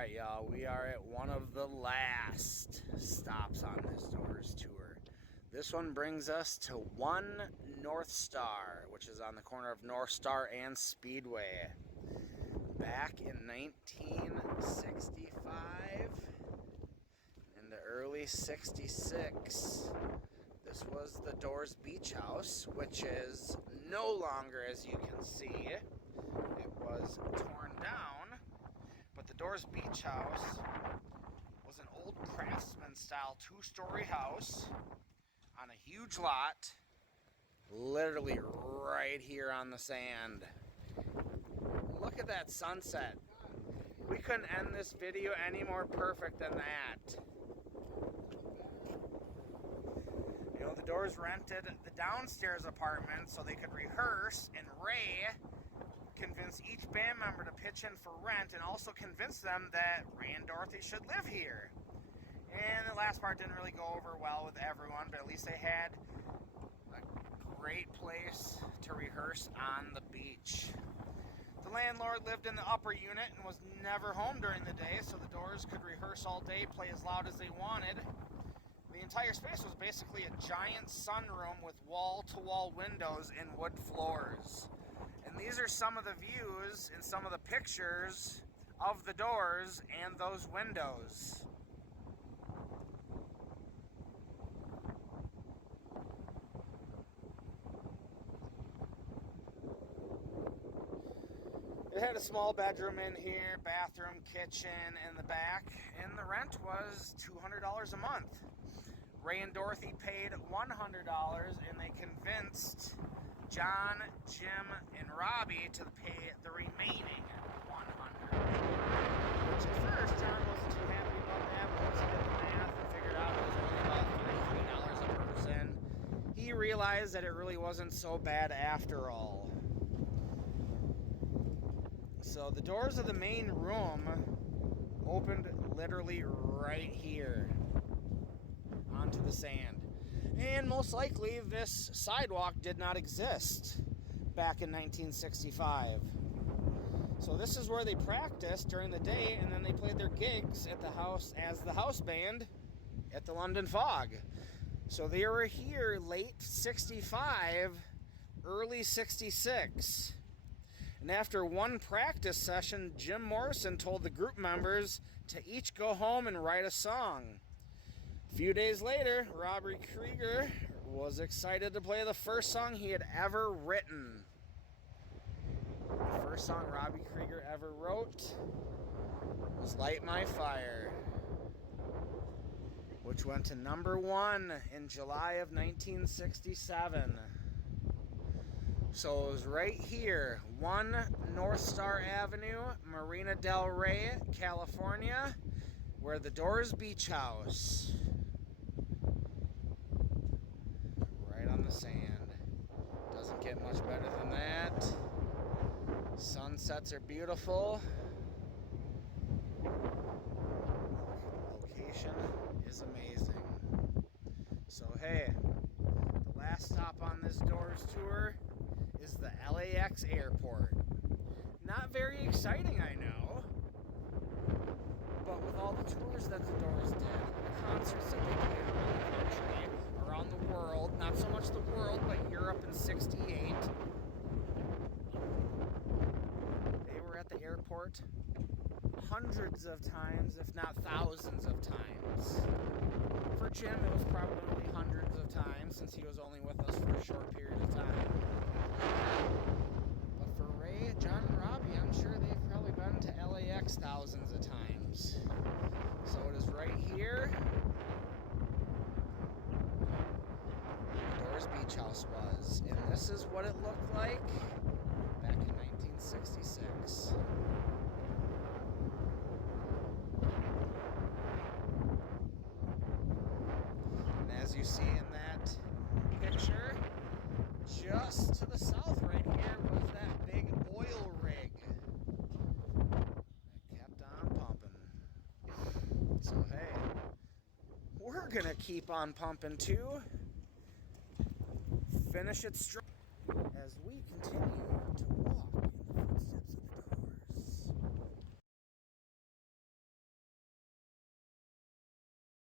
Alright, y'all, we are at one of the last stops on this Doors tour. This one brings us to one NorthStar, which is on the corner of NorthStar and Speedway. Back in 1965, in the early 66, this was the Doors Beach House, which is no longer, as you can see. It was torn down. But the Doors Beach House was an old craftsman-style two-story house on a huge lot, literally right here on the sand. Look at that sunset. We couldn't end this video any more perfect than that. You know, the Doors rented the downstairs apartment so they could rehearse, and Ray convince each band member to pitch in for rent and also convince them that Ray and Dorothy should live here. And the last part didn't really go over well with everyone, but at least they had a great place to rehearse on the beach. The landlord lived in the upper unit and was never home during the day, so the Doors could rehearse all day, play as loud as they wanted. The entire space was basically a giant sunroom with wall-to-wall windows and wood floors. And these are some of the views and some of the pictures of the Doors and those windows. It had a small bedroom in here, bathroom, kitchen in the back, and the rent was $200 a month. Ray and Dorothy paid $100, and they convinced John, Jim, and Robbie to pay the remaining $100. Which at first, John wasn't too happy about that, but once he did the math and figured out it was only about $33 a person, he realized that it really wasn't so bad after all. So the doors of the main room opened literally right here onto the sand. And most likely this sidewalk did not exist back in 1965. So this is where they practiced during the day, and then they played their gigs at the house as the house band at the London Fog. So they were here late 65, early 66. And after one practice session, Jim Morrison told the group members to each go home and write a song. A few days later, Robbie Krieger was excited to play the first song he had ever written. The first song Robbie Krieger ever wrote was Light My Fire, which went to #1 in July of 1967. So it was right here, 1 NorthStar Avenue, Marina Del Rey, California, where the Doors Beach House. Right on the sand. Doesn't get much better than that. Sunsets are beautiful. Location is amazing. So hey, the last stop on this Doors tour is the LAX airport. Not very exciting, I know. But with all the tours that the Doors did, the concerts that they played around the country, around the world, not so much the world, but Europe in '68, they were at the airport hundreds of times, if not thousands of times. For Jim, it was probably hundreds of times, since he was only with us for a short period of time. But for Ray, John, and Robbie, I'm sure they've probably been to LAX thousands of times. So it is right here. The Doors Beach House was. And this is what it looked like back in 1966. And as you see in that picture, just to the south right here was that big oil rig that kept on pumping. So hey, we're gonna keep on pumping too. Finish it strong as we continue